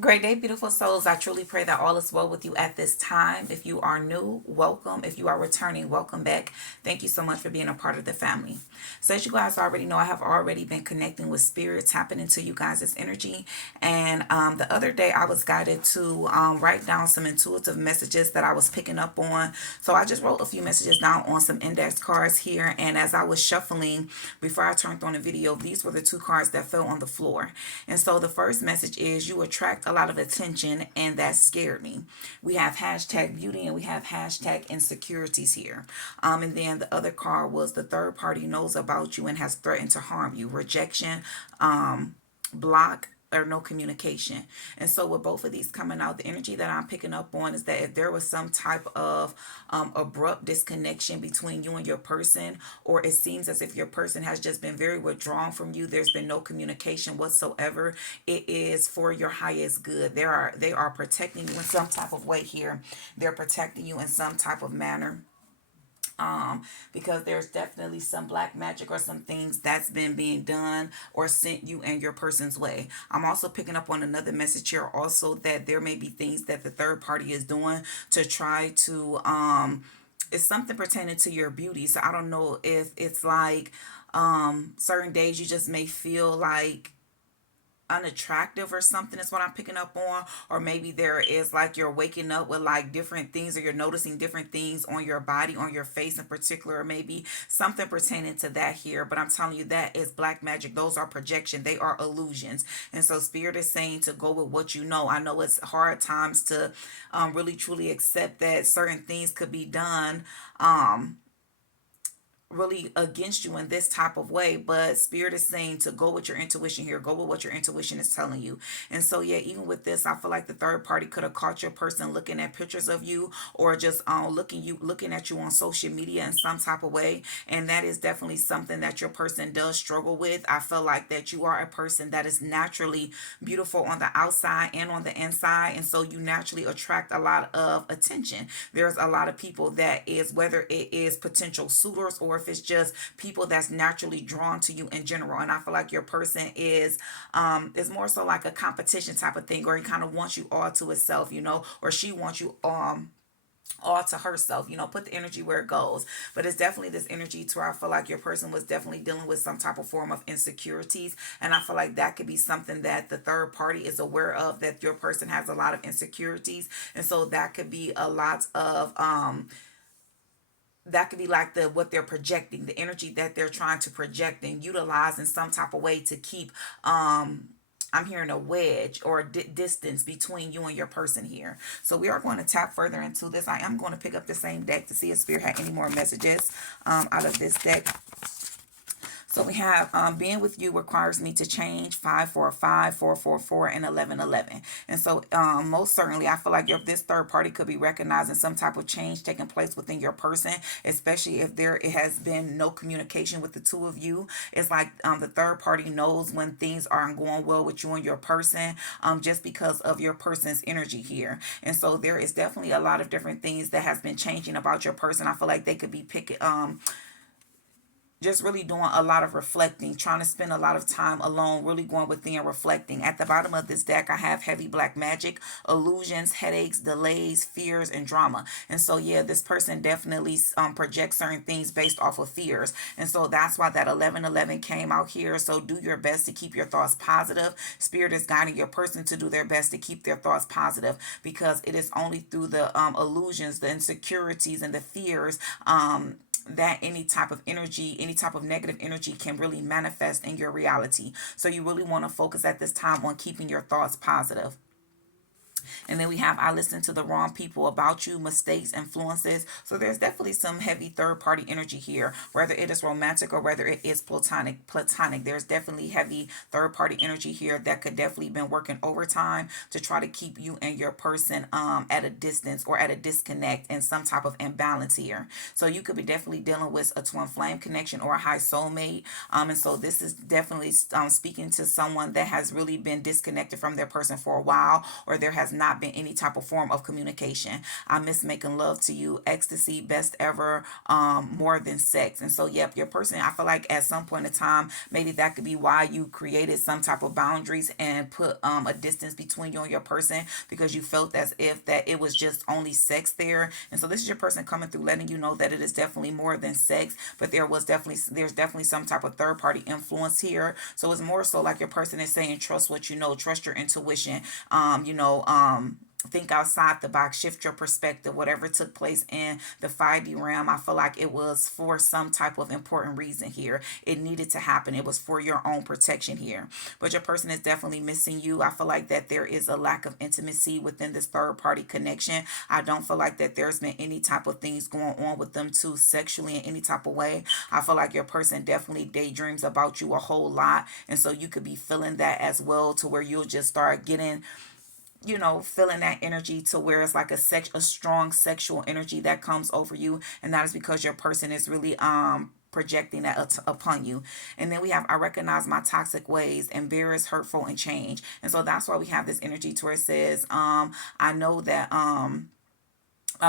Great day, beautiful souls. I truly pray that all is well with you at this time. If you are new, welcome. If you are returning, welcome back. Thank you so much for being a part of the family. So, as you guys already know, I have already been connecting with spirits, tapping into you guys' energy. And the other day, I was guided to write down some intuitive messages that I was picking up on. So, I just wrote a few messages down on some index cards here. And as I was shuffling before I turned on the video, these were the two cards that fell on the floor. And so, the first message is you attract a lot of attention, and that scared me. We have hashtag beauty and we have hashtag insecurities here. And then the other card was the third party knows about you and has threatened to harm you. Rejection, block, or no communication. And so with both of these coming out, the energy that I'm picking up on is that if there was some type of abrupt disconnection between you and your person, or it seems as if your person has just been very withdrawn from you, there's been no communication whatsoever, it is for your highest good. They are protecting you in some type of way here. They're protecting you in some type of manner, because there's definitely some black magic or some things that's been being done or sent you and your person's way. I'm also picking up on another message here also that there may be things that the third party is doing to try to it's something pertaining to your beauty. So I don't know if it's like certain days you just may feel like unattractive or something is what I'm picking up on. Or maybe there is like you're waking up with like different things, or you're noticing different things on your body, on your face in particular, or maybe something pertaining to that here. But I'm telling you, that is black magic. Those are projection, they are illusions. And so spirit is saying to go with what you know. I know it's hard times to really truly accept that certain things could be done really against you in this type of way, but spirit is saying to go with your intuition here, go with what your intuition is telling you. And so yeah, even with this, I feel like the third party could have caught your person looking at pictures of you, or just looking at you on social media in some type of way. And that is definitely something that your person does struggle with. I feel like that you are a person that is naturally beautiful on the outside and on the inside, and so you naturally attract a lot of attention. There's a lot of people that is, whether it is potential suitors or if it's just people that's naturally drawn to you in general. And I feel like your person is more so like a competition type of thing, or he kind of wants you all to itself, or she wants you all to herself, put the energy where it goes. But it's definitely this energy to where I feel like your person was definitely dealing with some type of form of insecurities. And I feel like that could be something that the third party is aware of, that your person has a lot of insecurities. And so that could be a lot of that could be like what they're projecting, the energy that they're trying to project and utilize in some type of way to keep I'm hearing a wedge or a distance between you and your person here. So we are going to tap further into this. I am going to pick up the same deck to see if spirit had any more messages out of this deck. So we have being with you requires me to change 545, 444, and 1111. And so most certainly, I feel like this third party could be recognizing some type of change taking place within your person, especially if it has been no communication with the two of you. It's like the third party knows when things aren't going well with you and your person, just because of your person's energy here. And so there is definitely a lot of different things that has been changing about your person. I feel like they could be picking just really doing a lot of reflecting, trying to spend a lot of time alone, really going within, reflecting. At the bottom of this deck, I have heavy black magic, illusions, headaches, delays, fears, and drama. And so, yeah, this person definitely projects certain things based off of fears. And so that's why that 1111 came out here. So do your best to keep your thoughts positive. Spirit is guiding your person to do their best to keep their thoughts positive, because it is only through the illusions, the insecurities, and the fears that any type of energy, any type of negative energy can really manifest in your reality. So you really want to focus at this time on keeping your thoughts positive. And then we have I listen to the wrong people about you, mistakes, influences. So there's definitely some heavy third party energy here, whether it is romantic or whether it is platonic. There's definitely heavy third party energy here that could definitely been working overtime to try to keep you and your person at a distance or at a disconnect and some type of imbalance here. So you could be definitely dealing with a twin flame connection or a high soulmate. And so this is definitely speaking to someone that has really been disconnected from their person for a while, or there has has not been any type of form of communication. I miss making love to you, ecstasy, best ever, more than sex. And so, yep, your person, I feel like at some point in time, maybe that could be why you created some type of boundaries and put a distance between you and your person, because you felt as if that it was just only sex there. And so this is your person coming through, letting you know that it is definitely more than sex, but there's definitely some type of third party influence here. So it's more so like your person is saying, trust what you know, trust your intuition, think outside the box, shift your perspective. Whatever took place in the 5D realm, I feel like it was for some type of important reason here. It needed to happen. It was for your own protection here. But your person is definitely missing you. I feel like that there is a lack of intimacy within this third party connection. I don't feel like that there's been any type of things going on with them too sexually in any type of way. I feel like your person definitely daydreams about you a whole lot. And so you could be feeling that as well, to where you'll just start getting, feeling that energy, to where it's like a strong sexual energy that comes over you. And that is because your person is really projecting that upon you. And then we have, I recognize my toxic ways, embarrassed, hurtful, and change. And so that's why we have this energy to where it says, I know that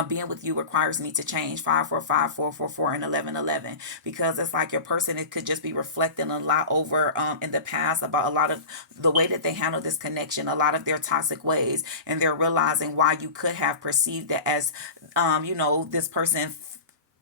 being with you requires me to change. 545 444 and 1111, because it's like your person, it could just be reflecting a lot over in the past about a lot of the way that they handle this connection, a lot of their toxic ways, and they're realizing why you could have perceived it as this person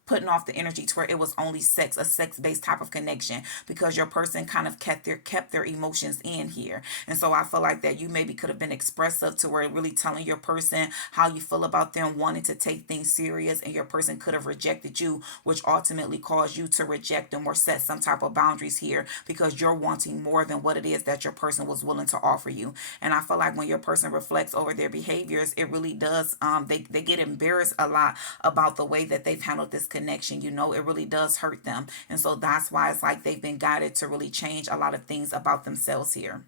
putting off the energy to where it was only sex, a sex-based type of connection, because your person kind of kept their emotions in here. And so I feel like that you maybe could have been expressive to where really telling your person how you feel about them, wanting to take things serious, and your person could have rejected you, which ultimately caused you to reject them or set some type of boundaries here, because you're wanting more than what it is that your person was willing to offer you. And I feel like when your person reflects over their behaviors, it really does, they get embarrassed a lot about the way that they've handled this connection. It really does hurt them. And so that's why it's like they've been guided to really change a lot of things about themselves here.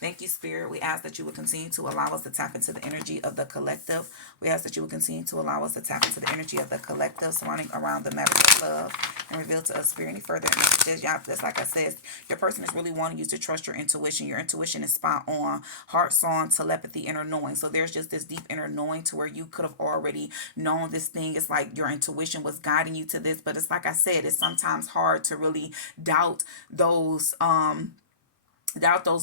Thank you, Spirit. We ask that you would continue to allow us to tap into the energy of the collective. We ask that you would continue to allow us to tap into the energy of the collective surrounding around the matter of love, and reveal to us, Spirit, any further messages. Y'all, just like I said, your person is really wanting you to trust your intuition. Your intuition is spot on. Heart, song, telepathy, inner knowing. So there's just this deep inner knowing to where you could have already known this thing. It's like your intuition was guiding you to this. But it's like I said, it's sometimes hard to really doubt those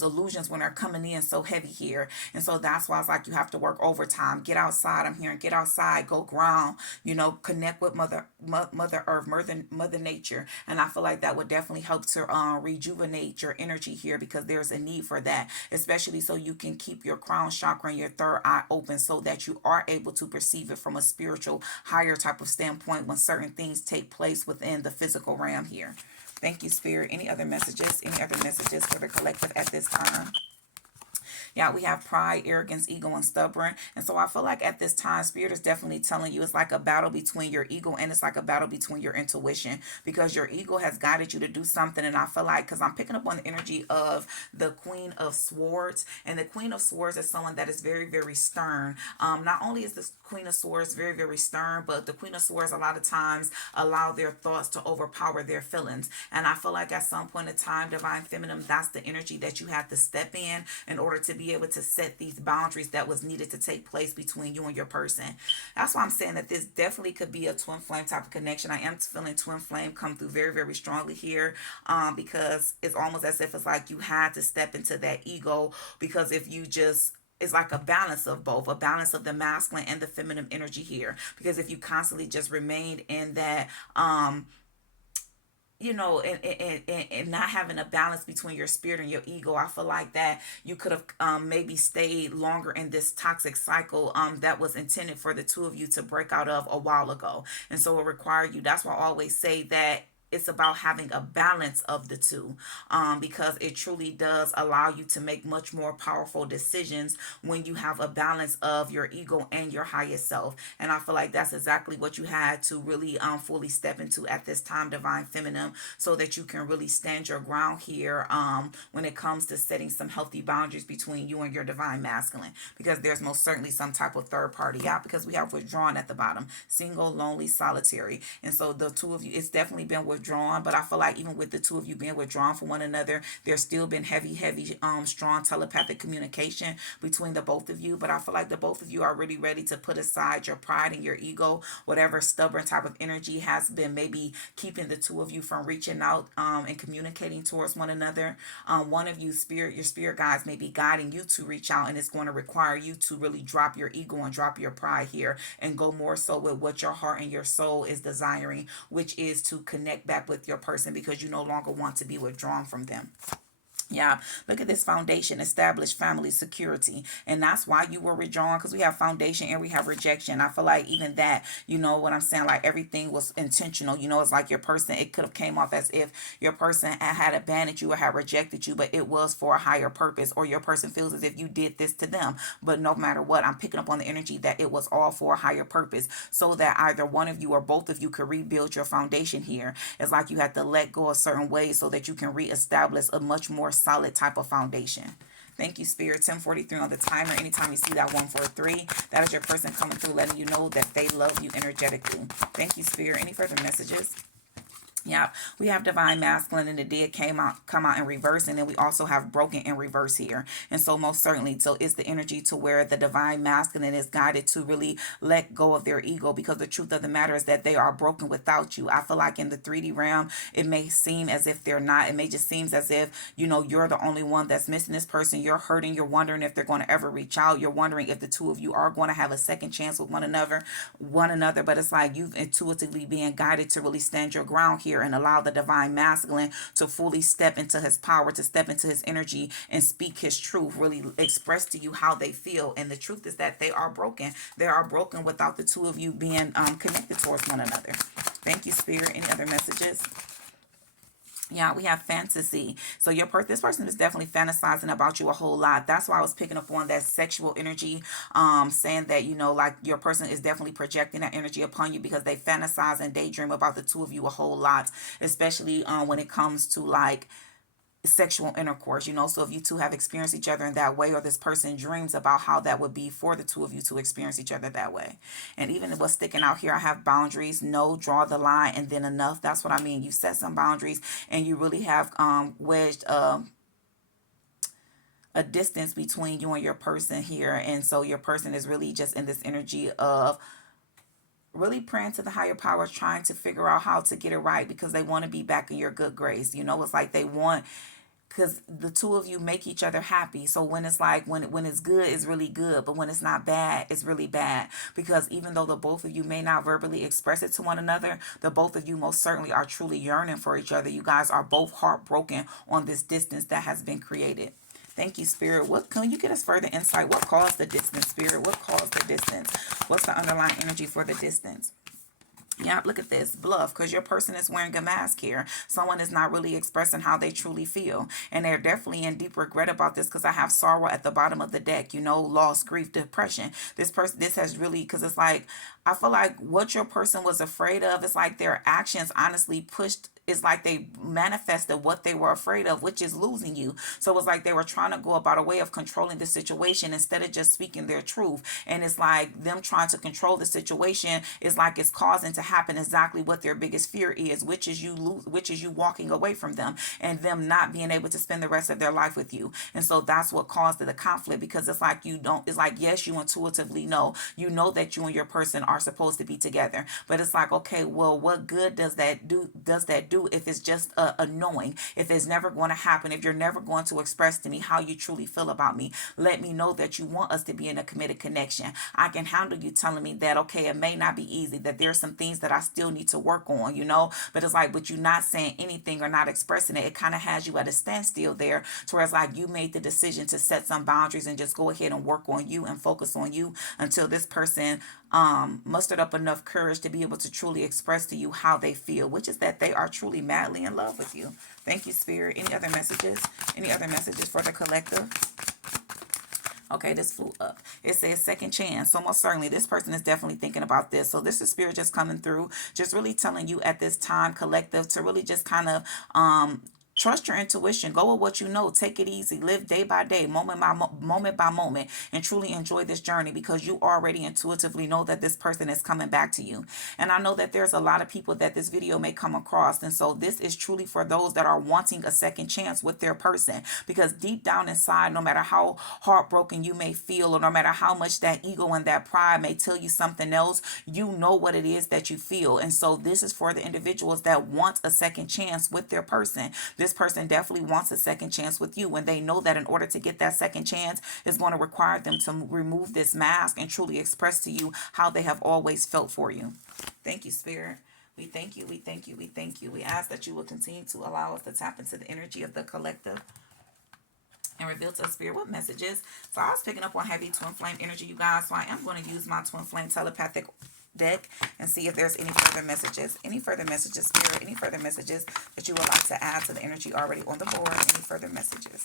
illusions when they're coming in so heavy here. And so that's why it's like you have to work overtime. Get outside. I'm hearing get outside, go ground, connect with mother earth, mother nature. And I feel like that would definitely help to rejuvenate your energy here, because there's a need for that, especially so you can keep your crown chakra and your third eye open, so that you are able to perceive it from a spiritual higher type of standpoint when certain things take place within the physical realm here. Thank you, Spirit. Any other messages? Any other messages for the collective at this time? Yeah, we have pride, arrogance, ego, and stubborn. And so I feel like at this time, Spirit is definitely telling you it's like a battle between your ego, and it's like a battle between your intuition, because your ego has guided you to do something. And I feel like, because I'm picking up on the energy of the Queen of Swords, and the Queen of Swords is someone that is very, very stern. Not only is the Queen of Swords very, very stern, but the Queen of Swords a lot of times allow their thoughts to overpower their feelings. And I feel like at some point in time, Divine Feminine, that's the energy that you have to step in order to be able to set these boundaries that was needed to take place between you and your person. That's why I'm saying that this definitely could be a twin flame type of connection. I am feeling twin flame come through very, very strongly here, because it's almost as if it's like you had to step into that ego, because if you just, it's like a balance of both, a balance of the masculine and the feminine energy here. Because if you constantly just remained in that and not having a balance between your spirit and your ego, I feel like that you could have maybe stayed longer in this toxic cycle that was intended for the two of you to break out of a while ago. And so it required you. That's why I always say that it's about having a balance of the two, because it truly does allow you to make much more powerful decisions when you have a balance of your ego and your highest self. And I feel like that's exactly what you had to really fully step into at this time, Divine Feminine, so that you can really stand your ground here when it comes to setting some healthy boundaries between you and your Divine Masculine, because there's most certainly some type of third party out, because we have withdrawn at the bottom, single, lonely, solitary. And so the two of you, it's definitely been withdrawn withdrawn, but I feel like even with the two of you being withdrawn from one another, there's still been heavy, strong telepathic communication between the both of you. But I feel like the both of you are really ready to put aside your pride and your ego, whatever stubborn type of energy has been maybe keeping the two of you from reaching out and communicating towards one another. One of you, your spirit guides may be guiding you to reach out, and it's going to require you to really drop your ego and drop your pride here and go more so with what your heart and your soul is desiring, which is to connect back with your person because you no longer want to be withdrawn from them. Yeah, look at this foundation, established family security. And that's why you were withdrawn, because we have foundation and we have rejection. I feel like even that, you know what I'm saying? Like everything was intentional. You know, it's like your person, it could have came off as if your person had abandoned you or had rejected you, but it was for a higher purpose, or your person feels as if you did this to them. But no matter what, I'm picking up on the energy that it was all for a higher purpose, so that either one of you or both of you could rebuild your foundation here. It's like you had to let go of certain ways so that you can reestablish a much more solid type of foundation. Thank you, Spirit. 10:43 on the timer. Anytime you see that 143, that is your person coming through, letting you know that they love you energetically. Thank you, Spirit. Any further messages? Yeah, we have divine masculine, and it did come out in reverse, and then we also have broken in reverse here. And so most certainly, so it's the energy to where the divine masculine is guided to really let go of their ego, because the truth of the matter is that they are broken without you. I feel like in the 3D realm, it may seem as if they're not. It may just seem as if, you know, you're the only one that's missing this person. You're hurting. You're wondering if they're going to ever reach out. You're wondering if the two of you are going to have a second chance with one another. But it's like you've intuitively being guided to really stand your ground here and allow the divine masculine to fully step into his power, to step into his energy and speak his truth, really express to you how they feel. And the truth is that they are broken. They are broken without the two of you being connected towards one another. Thank you, Spirit. Any other messages? Yeah, we have fantasy. So this person is definitely fantasizing about you a whole lot. That's why I was picking up on that sexual energy, saying that, you know, like your person is definitely projecting that energy upon you because they fantasize and daydream about the two of you a whole lot, especially when it comes to like sexual intercourse, you know. So if you two have experienced each other in that way, or this person dreams about how that would be for the two of you to experience each other that way. And even what's sticking out here, I have boundaries, no, draw the line, and then enough. That's what I mean. You set some boundaries and you really have wedged a distance between you and your person here. And so your person is really just in this energy of really praying to the higher powers, trying to figure out how to get it right, because they want to be back in your good grace. You know, it's like they want, because the two of you make each other happy. So when it's like, when it's good, it's really good. But when it's not bad, it's really bad. Because even though the both of you may not verbally express it to one another, the both of you most certainly are truly yearning for each other. You guys are both heartbroken on this distance that has been created. Thank you, Spirit. What can you get us further insight? What caused the distance, Spirit? What caused the distance? What's the underlying energy for the distance? Yeah, look at this. Bluff, because your person is wearing a mask here. Someone is not really expressing how they truly feel. And they're definitely in deep regret about this, because I have sorrow at the bottom of the deck, you know, loss, grief, depression. This has really, because it's like, I feel like what your person was afraid of, it's like their actions honestly pushed, it's like they manifested what they were afraid of, which is losing you. So it's like they were trying to go about a way of controlling the situation instead of just speaking their truth. And it's like them trying to control the situation is like it's causing to happen exactly what their biggest fear is, which is you walking away from them and them not being able to spend the rest of their life with you. And so that's what caused the conflict, because it's like it's like, yes, you intuitively know, you know that you and your person are supposed to be together. But it's like, okay, well, what good does that do if it's just a knowing, if it's never going to happen, if you're never going to express to me how you truly feel about me? Let me know that you want us to be in a committed connection. I can handle you telling me that, okay, it may not be easy, that there's some things that I still need to work on, you know. But it's like, but you not saying anything or not expressing it, it kind of has you at a standstill there, to where it's like you made the decision to set some boundaries and just go ahead and work on you and focus on you until this person mustered up enough courage to be able to truly express to you how they feel, which is that they are truly madly in love with you. Thank you, Spirit. Any other messages? Any other messages for the collective? Okay, this flew up. It says second chance. So most certainly this person is definitely thinking about this. So this is Spirit just coming through, just really telling you at this time, collective, to really just kind of Trust your intuition. Go with what you know. Take it easy. Live day by day, moment by moment, and truly enjoy this journey because you already intuitively know that this person is coming back to you. And I know that there's a lot of people that this video may come across. And so this is truly for those that are wanting a second chance with their person because deep down inside, no matter how heartbroken you may feel or no matter how much that ego and that pride may tell you something else, you know what it is that you feel. And so this is for the individuals that want a second chance with their person. This person definitely wants a second chance with you, and they know that in order to get that second chance is going to require them to remove this mask and truly express to you how they have always felt for you. Thank you, Spirit. We thank you, we thank you, we thank you. We ask that you will continue to allow us to tap into the energy of the collective and reveal to us, Spirit, what messages. So I was picking up on heavy twin flame energy, you guys. So I am going to use my twin flame telepathic deck and see if there's any further messages. Any further messages, Spirit? Any further messages that you would like to add to the energy already on the board? Any further messages?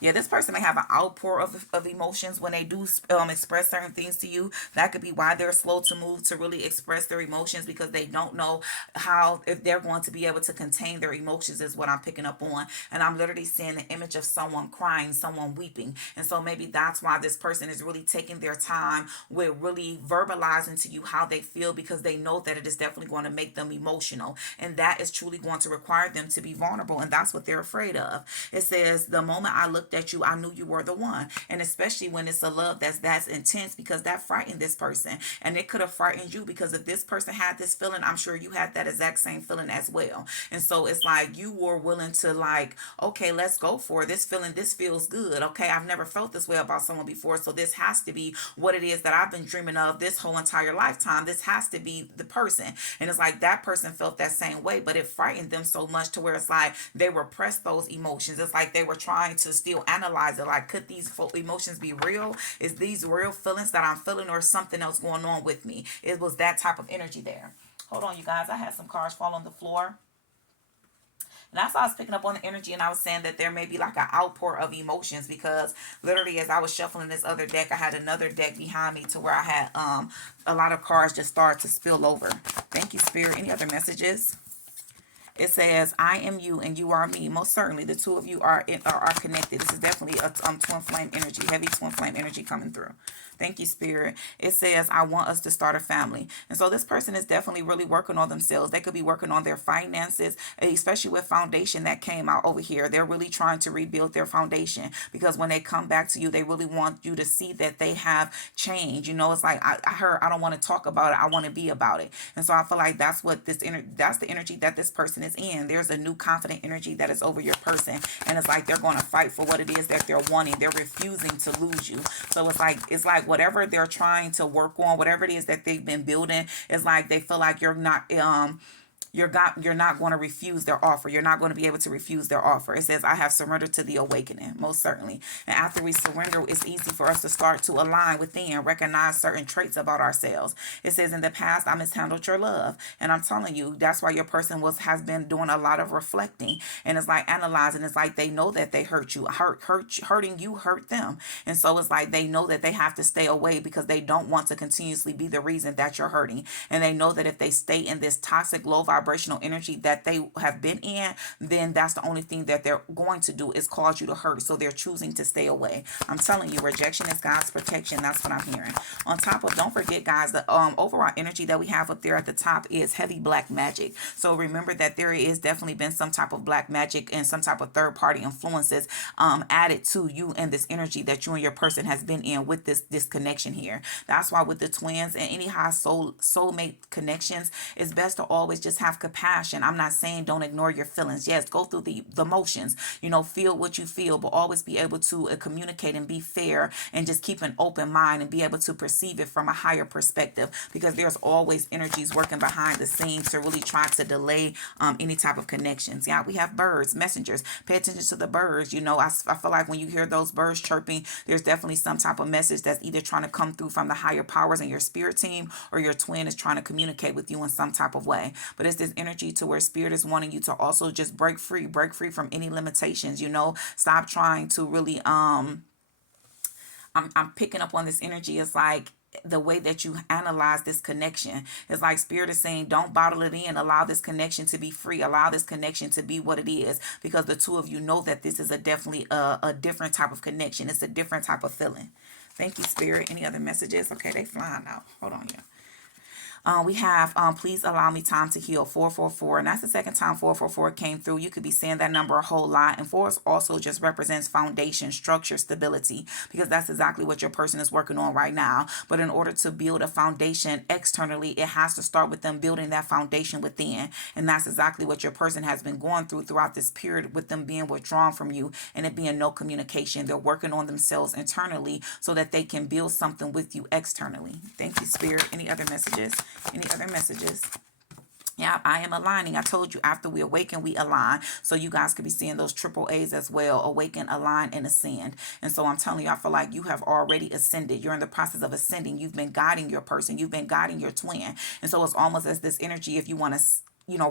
Yeah, this person may have an outpour of emotions when they do express certain things to you. That could be why they're slow to move to really express their emotions because they don't know how, if they're going to be able to contain their emotions is what I'm picking up on. And I'm literally seeing the image of someone crying, someone weeping. And so maybe that's why this person is really taking their time with really verbalizing to you how they feel because they know that it is definitely going to make them emotional. And that is truly going to require them to be vulnerable. And that's what they're afraid of. It says, the moment I looked at you, I knew you were the one. And especially when it's a love that's intense because that frightened this person. And it could have frightened you because if this person had this feeling, I'm sure you had that exact same feeling as well. And so it's like you were willing to like, okay, let's go for it. This feeling, this feels good. Okay, I've never felt this way about someone before. So this has to be what it is that I've been dreaming of this whole entire lifetime. This has to be the person. And it's like that person felt that same way, but it frightened them so much to where it's like they repressed those emotions. It's like they were trying to still analyze it. Like, could these emotions be real? Is these real feelings that I'm feeling or something else going on with me? It was that type of energy there. Hold on, you guys. I had some cards fall on the floor. And that's why I was picking up on the energy and I was saying that there may be like an outpour of emotions because literally as I was shuffling this other deck, I had another deck behind me to where I had a lot of cards just start to spill over. Thank you, Spirit. Any other messages? It says, I am you and you are me. Most certainly, the two of you are connected. This is definitely a twin flame energy, heavy twin flame energy coming through. Thank you, Spirit. It says, I want us to start a family. And so this person is definitely really working on themselves. They could be working on their finances, especially with foundation that came out over here. They're really trying to rebuild their foundation because when they come back to you, they really want you to see that they have changed. You know, it's like, I heard, I don't want to talk about it. I want to be about it. And so I feel like that's what that's the energy that this person is in. There's a new confident energy that is over your person. And it's like they're going to fight for what it is that they're wanting. They're refusing to lose you. So it's like whatever they're trying to work on, whatever it is that they've been building, it's like they feel like you're not you're not going to refuse their offer. You're not going to be able to refuse their offer. It says, I have surrendered to the awakening, most certainly. And after we surrender, it's easy for us to start to align within, recognize certain traits about ourselves. It says, in the past, I mishandled your love. And I'm telling you, that's why your person has been doing a lot of reflecting. And it's like analyzing. It's like they know that they hurt you. Hurting you hurt them. And so it's like they know that they have to stay away because they don't want to continuously be the reason that you're hurting. And they know that if they stay in this toxic, low vibrational energy that they have been in, then that's the only thing that they're going to do is cause you to hurt. So they're choosing to stay away. I'm telling you, rejection is God's protection. That's what I'm hearing. On top of, don't forget, guys, the overall energy that we have up there at the top is heavy black magic. So remember that there is definitely been some type of black magic and some type of third party influences added to you and this energy that you and your person has been in with this connection here. That's why with the twins and any high soulmate connections, it's best to always just have compassion. I'm not saying don't ignore your feelings. Yes, go through the motions, feel what you feel, but always be able to communicate and be fair and just keep an open mind and be able to perceive it from a higher perspective because there's always energies working behind the scenes to really try to delay any type of connections. Yeah, we have birds, messengers. Pay attention to the birds. I feel like when you hear those birds chirping, there's definitely some type of message that's either trying to come through from the higher powers in your spirit team or your twin is trying to communicate with you in some type of way. But it's this energy to where spirit is wanting you to also just break free from any limitations. Stop trying to really I'm picking up on this energy. It's like the way that you analyze this connection. It's like Spirit is saying, don't bottle it in. Allow this connection to be free. Allow this connection to be what it is, because the two of you know that this is definitely a different type of connection. It's a different type of feeling. Thank you, Spirit. Any other messages? Okay, they flying out. Hold on, yeah. We have please allow me time to heal, 444, and that's the second time 444 came through. You could be saying that number a whole lot, and 4 also just represents foundation, structure, stability, because that's exactly what your person is working on right now. But in order to build a foundation externally, it has to start with them building that foundation within, and that's exactly what your person has been going through throughout this period, with them being withdrawn from you and it being no communication. They're working on themselves internally so that they can build something with you externally. Thank you, Spirit. Any other messages? Any other messages? Yeah, I am aligning. I told you after we awaken, we align. So you guys could be seeing those triple A's as well. Awaken, align, and ascend. And so I'm telling you, I feel like you have already ascended. You're in the process of ascending. You've been guiding your person. You've been guiding your twin. And so it's almost as this energy, if you want to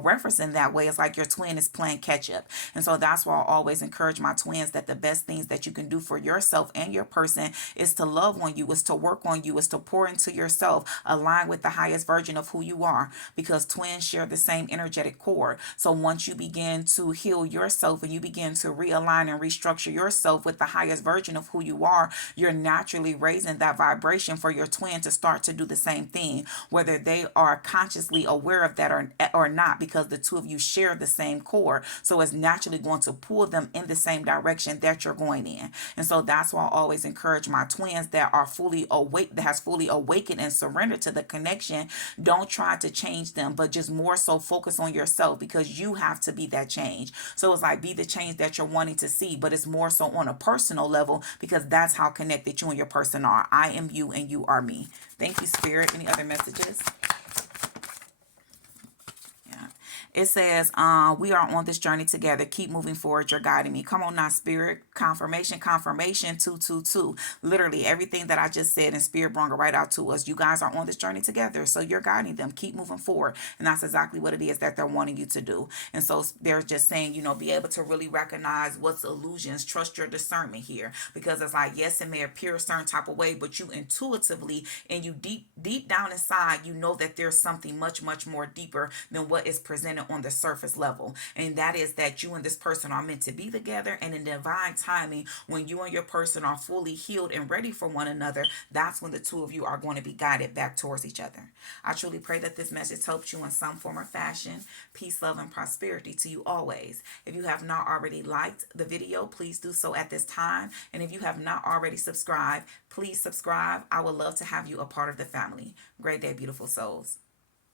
reference in that way, it's like your twin is playing catch up. And so that's why I always encourage my twins that the best things that you can do for yourself and your person is to love on you, is to work on you, is to pour into yourself, align with the highest version of who you are, because twins share the same energetic core. So once you begin to heal yourself and you begin to realign and restructure yourself with the highest version of who you are, you're naturally raising that vibration for your twin to start to do the same thing, whether they are consciously aware of that or not, because the two of you share the same core. So it's naturally going to pull them in the same direction that you're going in. And so that's why I always encourage my twins that are fully awake, that has fully awakened and surrendered to the connection. Don't try to change them, but just more so focus on yourself, because you have to be that change. So it's like, be the change that you're wanting to see, but it's more so on a personal level, because that's how connected you and your person are. I am you and you are me. Thank you, Spirit. Any other messages? It says, we are on this journey together. Keep moving forward. You're guiding me. Come on now, Spirit. Confirmation, confirmation, 222. Literally everything that I just said, and Spirit brought it right out to us. You guys are on this journey together. So you're guiding them. Keep moving forward. And that's exactly what it is that they're wanting you to do. And so they're just saying, be able to really recognize what's illusions. Trust your discernment here. Because it's like, yes, it may appear a certain type of way, but you intuitively and you deep down inside, you know that there's something much, much more deeper than what is presented on the surface level. And that is that you and this person are meant to be together, and in divine timing, when you and your person are fully healed and ready for one another, that's when the two of you are going to be guided back towards each other. I truly pray that this message helps you in some form or fashion. Peace, love, and prosperity to you always. If you have not already liked the video, please do so at this time. And if you have not already subscribed, please subscribe. I would love to have you a part of the family. Great day, beautiful souls.